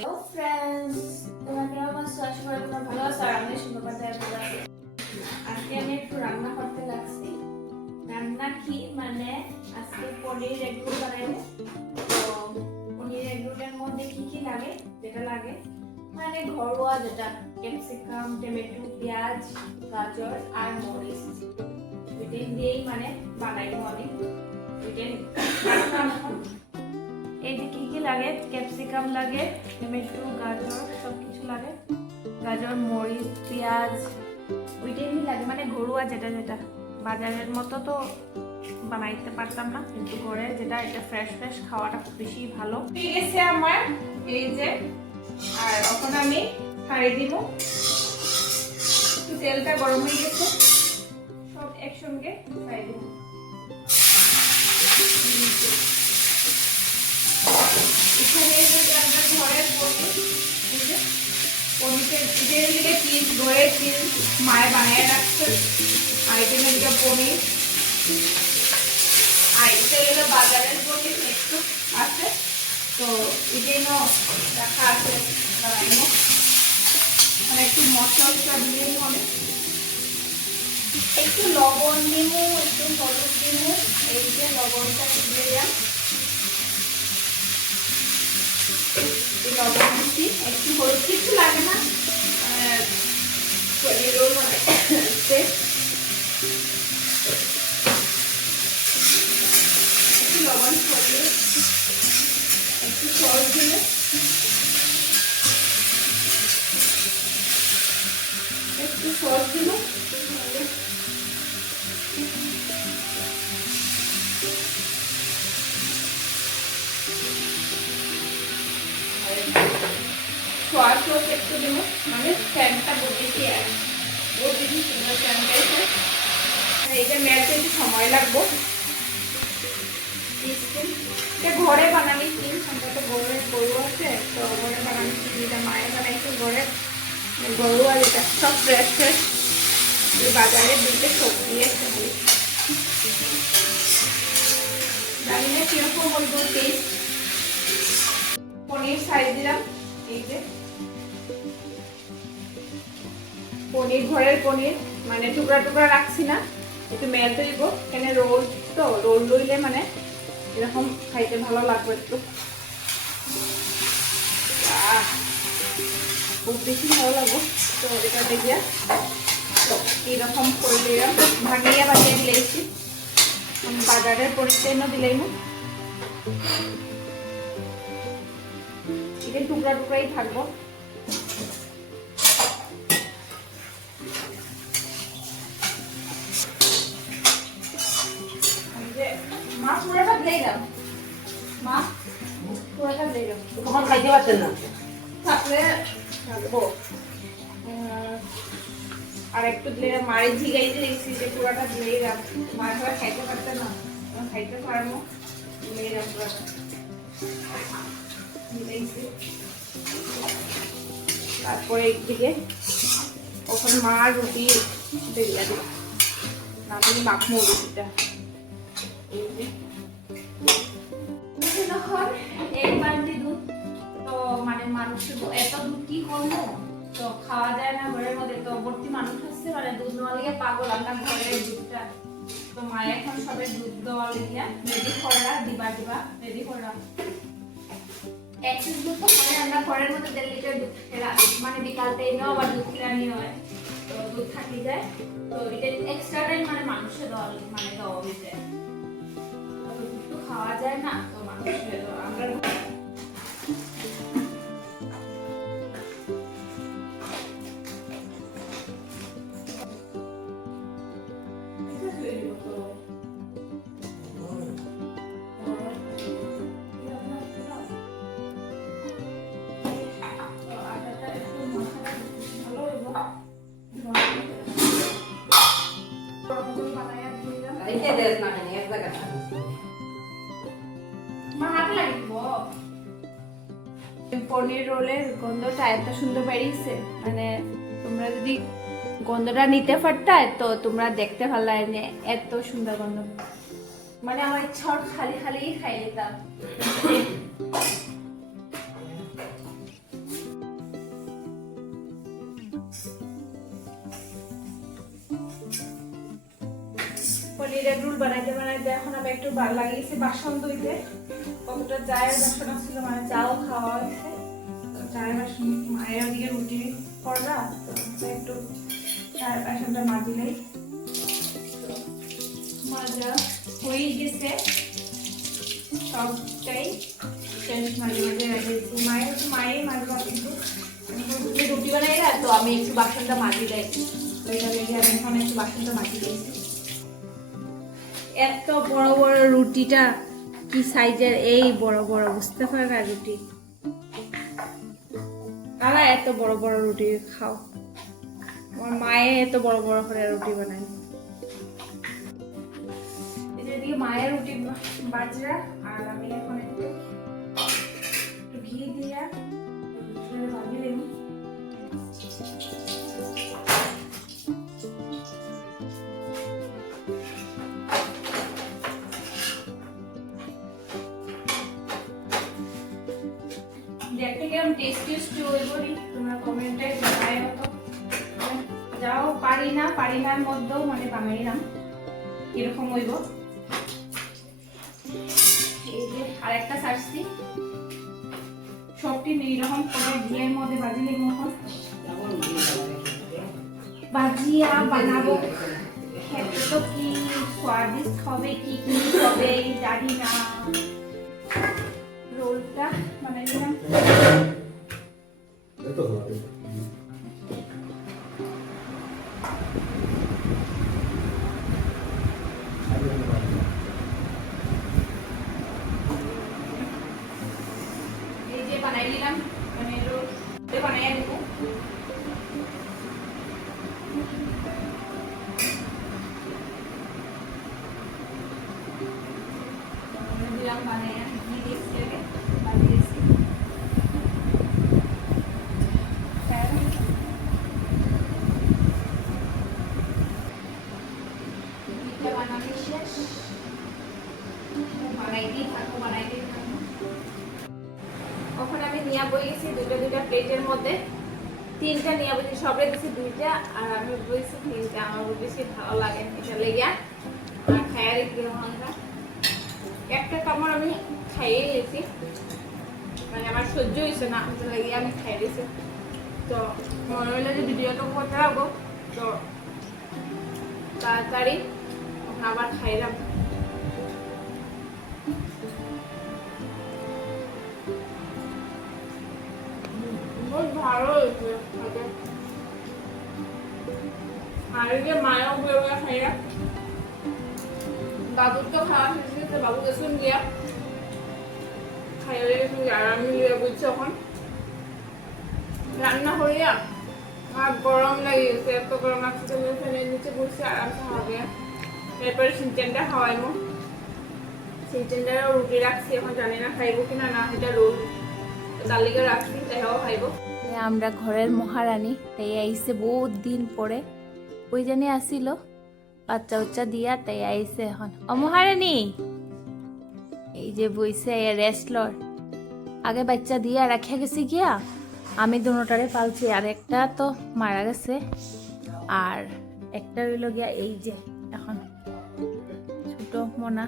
Hello friends, তোমরা কেমন আছো? আশা করি তোমরা ভালো আছো আর আমি সুন্দর ভালো আছি। আজকে আমি একটু রান্না করতে লাগছি। রান্না কি মানে আজকে পনির এগ রোল বানাবো। তো পনির এগ রোলের মধ্যে কি কি লাগে? যেটা লাগে মানে ঘরোয়া যেটা ক্যাপসিকাম, টমেটো, পেঁয়াজ, গাজর আর মরিচ এটাই দিয়েই মানে বানাইবো আমি। এটাই এই যে কি কি লাগে, ক্যাপসিকাম লাগে, টমেটো, গাজর সবকিছু লাগে, গাজর, মরিচ, পেঁয়াজ ওইটাই লাগে মানে ঘরোয়া যেটা যেটা বাজারের মতো তো বানাইতে পারতাম না, কিন্তু ঘরে যেটা এটা ফ্রেশ ফ্রেশ খাওয়াটা খুব বেশি ভালো। ঠিক আছে আমার এই যে, আর এখন আমি ছাড়িয়ে দিব। একটু তেলটা গরম হয়ে গেছে, সব একসঙ্গে ছাড়িয়ে দিব। এখানে আমরা ঘরের পনির চিজ ঘরের চিজ মায়ে বানিয়ে রাখছে, আর এখানে দিকে পনির, আর এটা বাজারের পনির একটু আছে, তো এটাই রাখা আছে বানাইনো। মানে একটু মশলা দিয়ে হবে, একটু লবণ দিব, একটু হলুদ দিব, এই যে লবণটা দিয়ে দিলাম, লবণ দিচ্ছি, একটু হলুদ, কিছু লাগে না পনির রোল বানাইতে। একটু লবণ ছড়িয়ে একটু সস দিলে, একটু সস দিল, সস একটু দিব, মানে ফ্যানটা বসেছি আর ও দিদি সুন্দর ফ্যানটা এসে এইটা মেলতে একটু সময় লাগবো। এটা ঘরে বানালি কি, আমরা তো ঘরে গরু আছে, তো ঘরে বানালি যেটা মায়ের বানাইছে ঘরে গরু, আর এটা সব ফ্রেশ ফ্রেশ বাজারে দিতে সবজি আছে। জানি না কিরকম বলবো টেস্ট। পনির সাইজ দিলাম, এই যে পনির ঘরের পনির, মানে টুকরা টুকরা রাখছি না, একটু মেল তৈব, এখানে রোল তো রোল লইলে মানে এরকম খাইতে ভালো লাগবে একটু, খুব বেশি ভালো লাগবে। তো এটা দেখিয়া এইরকম করে দিলাম, ভাঙিয়া ভাঙিয়ে দিলেছি, বাজারের পরিচয় দিলেই না, এটা টুকরা টুকরাই থাকবো। মা পুরোটা দিয়ে দাও, মা পুরোটা দিয়ে দাও, কখন খাইতে পারছেন না থাকলে থাকবো। আর একটু দিলে মারি ঝিগাইতে দেখছি যে পুরোটা দিয়ে দাও, মার সবাই খাইতে পারতে না, খাইতে পারবো দিয়ে দাও পুরোটা দিলেইছি। তারপরে একদিকে ওখানে মা রুটি দিয়ে দিল, আমি মাখবো রুটিটা। এক বালতি দুধ, তো মানে মানুষ এত দুধ কি করবো, তো খাওয়া যায় না ঘরের মধ্যে, তো ভর্তি মানুষ আসছে, মানে দুধ নেওয়া লিগে পাগল আমরা ঘরের দুধটা। তো মায়ের এখন সবে দুধ দেওয়া লিগে রেডি করা, দিবা রেডি করা। এক পিস দুধ তো মানে আমরা ঘরের মধ্যে 1.5 লিটার দুধ খেলা, মানে বিকাল টাইমে আবার দুধ খেলা নিয়ে হয়, তো দুধ থাকি যায়, তো এটা এক্সট্রা টাইম মানে মানুষের দেওয়া, মানে দেওয়া হয়েছে, দুধ তো খাওয়া যায় না, তো মানুষের আমরা পনির রোলের গন্ধটা এত সুন্দর বেরিয়েছে, মানে তোমরা যদি গন্ধটা নিতে পারতাই তো তোমরা দেখতে ভালো লাগে, এত সুন্দর গন্ধ, মানে আমার ইচ্ছা খালি খালি খাই নিতাম। পনিরের রোল বানাইতে বানাইতে এখন আমি একটু লাগিয়েছি বাসন ধুইতে। কতটা চায়ের বাসন ছিল, মানে চাও খাওয়া হয়েছে, চায়ের বাসন মায়ের ওদিকে রুটি করবা, তো একটু চায়ের বাসনটা মাজিলেই মাজা হয়ে গেছে। সবটাই মাঝে মাঝে রেখেছি, মায়ের মাজবা, কিন্তু রুটি বানাই না, তো আমি একটু বাসনটা মাজি দেয়, ওইটা লেগে আমি এখন একটু বাসনটা মাজি দিয়েছি। এত বড় বড় রুটিটা কি সাইজের, এই বড় বড়, বুঝতে পারবে রুটি, কারা এত বড় বড় রুটি খাও? আমার মায়ে এত বড় বড় করে রুটি বানায়। এদিকে মায়ের রুটি বাজরা, আর আমি এখন একটু ঘি দিয়া বাজিয়ে দেব। দেখতে কেমন টেস্টি হইব, তোমরা কমেন্টে জানাইও তো। যাও পারি নার মধ্যেও মানে বাঙালি নাম এরকম হইব। এই যে আরেকটা ছাড়ছি, সবটি এইরকম করে ঘিয়ের মধ্যে ভাজিলে মখন ভাজিয়া বানাবো। খেতে তো কি স্বাদিষ্ট হবে, কি কি হবে জানি না। রোলটা বানাই দিলাম। এই যে বানাই দিলাম, মানে রোল বানাইয়া দেবো। দিলাম বানাইয়া দিয়ে দিয়েছি, আগে বানিয়েছি। বানানো শেষ, বানাইতেই থাকো। ওখানে আমি নিয়ে বই গেছি দুইটা প্লেটের মধ্যে, তিনটা নিয়ে বসে, সবে দিয়েছি দুইটা, আর আমি বইছি তিনটা। আমার বেশি ভালো লাগে এটা লেগে, আর খাইয়া দেখি একটা কামড় আমি খাইয়ে গেছি, মানে আমার সহ্য হয়েছে না, লেগে আমি খাই দিয়েছি। তো মনে হইলো যে ভিডিওটা করতে পারবো, তো তাড়াতাড়ি আবার খাইলাম। ভালো হয়েছে, আর যে মায়েও বেরোয়া খাইয়া, বাবুর তো খাওয়া শেষ হয়েছে, বাবু গেছেন গিয়া খাইয়া গেছেন, আর আমি বুঝছি এখন রান্না করিয়া আর গরম লাগে গেছে, এত গরম লাগছে, ফ্যানের নিচে বসে আরামসে হবে। এরপরে সিনচেনটা খাওয়াইমো, সিনচেনটারও রুটি রাখছি, এখন জানি না খাইবো কিনা, না এটা রোল তালিকা রাখছি, তাইও খাইবো। আমরা ঘরের মহারানী, তাই আইসে বহুত দিন পরে, ওই জানি আসিল বাচ্চা উচ্চা দিয়া, তাই আইসে এখন মহারানী। এই যে বইছে রেস্ট লর, আগে বাচ্চা দিয়া রাখিয়া গেছি গিয়া, আমি দুটারে পালছি, আর একটা তো মারা গেছে, আর একটা রইল গিয়া এই যে এখন ছোট মোনা।